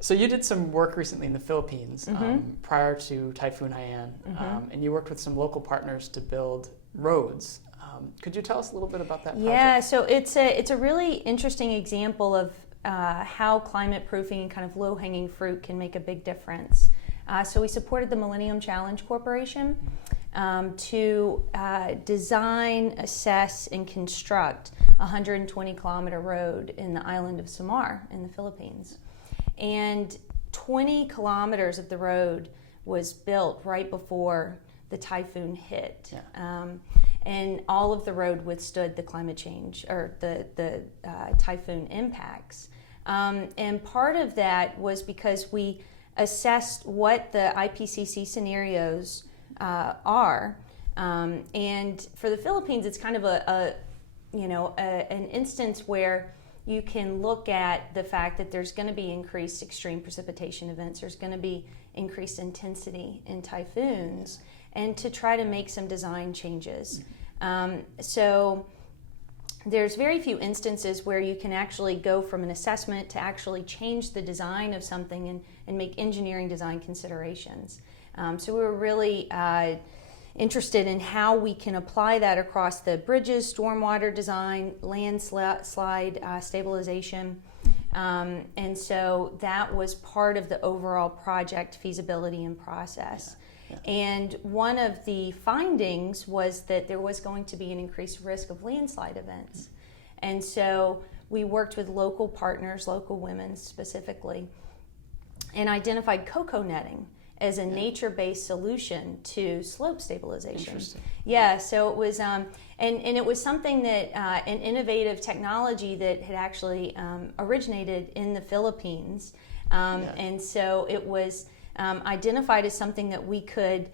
So you did some work recently in the Philippines prior to Typhoon Haiyan, and you worked with some local partners to build roads. Could you tell us a little bit about that project? Yeah, so it's a really interesting example of how climate proofing and kind of low-hanging fruit can make a big difference. So we supported the Millennium Challenge Corporation to design, assess, and construct a 120-kilometer road in the island of Samar in the Philippines. And 20 kilometers of the road was built right before the typhoon hit. Yeah. And all of the road withstood the climate change or the typhoon impacts. And part of that was because we assessed what the IPCC scenarios are. And for the Philippines, it's kind of an instance where you can look at the fact that there's going to be increased extreme precipitation events, there's going to be increased intensity in typhoons, and to try to make some design changes. So there's very few instances where you can actually go from an assessment to actually change the design of something and make engineering design considerations. So we were really interested in how we can apply that across the bridges, stormwater design, landslide stabilization. And so that was part of the overall project feasibility and process. Yeah. And one of the findings was that there was going to be an increased risk of landslide events. And so we worked with local partners, local women specifically, and identified cocoa netting as a nature-based solution to slope stabilization. Interesting. Yeah, so it was, and it was something that, an innovative technology that had actually originated in the Philippines. And so it was identified as something that we could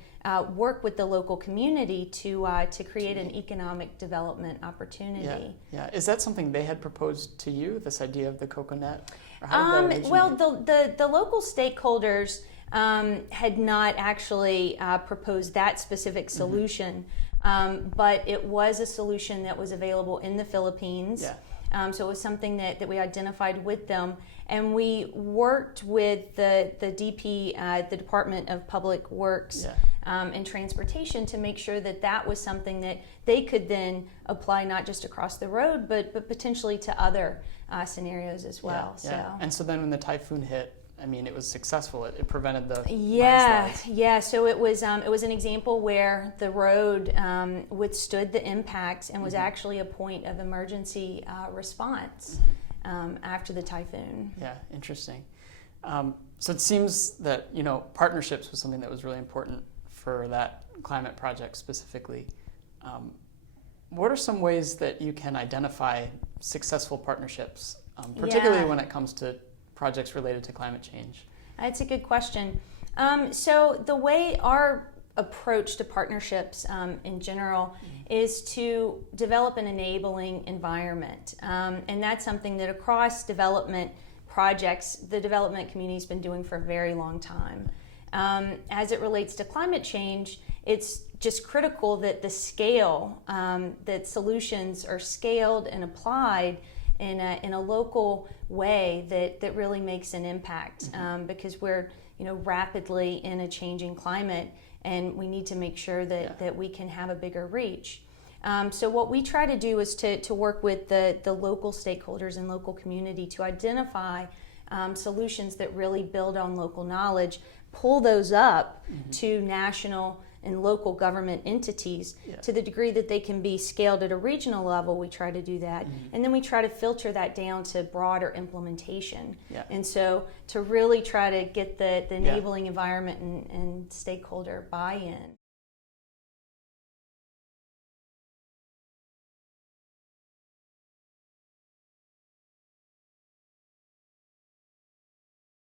work with the local community to create an economic development opportunity. Yeah. Is that something they had proposed to you, this idea of the coconut? Or well, the local stakeholders had not actually proposed that specific solution, but it was a solution that was available in the Philippines. Yeah. So it was something that we identified with them, and we worked with the DP, the Department of Public Works and Transportation, to make sure that that was something that they could then apply not just across the road, but potentially to other scenarios as well. Yeah. So. And so then when the typhoon hit, I mean, it was successful. It prevented the landslides. Yeah. So it was an example where the road withstood the impacts and was actually a point of emergency response after the typhoon. Yeah, interesting. So it seems that partnerships was something that was really important for that climate project specifically. What are some ways that you can identify successful partnerships, particularly when it comes to projects related to climate change? That's a good question. So the way our approach to partnerships in general is to develop an enabling environment. And that's something that across development projects, the development community has been doing for a very long time. As it relates to climate change, it's just critical that the scale, that solutions are scaled and applied in a local way that really makes an impact, because we're rapidly in a changing climate, and we need to make sure that we can have a bigger reach. So what we try to do is to work with the local stakeholders and local community to identify solutions that really build on local knowledge, pull those up to national and local government entities to the degree that they can be scaled at a regional level. We try to do that, and then we try to filter that down to broader implementation. And so to really try to get the enabling environment and stakeholder buy-in.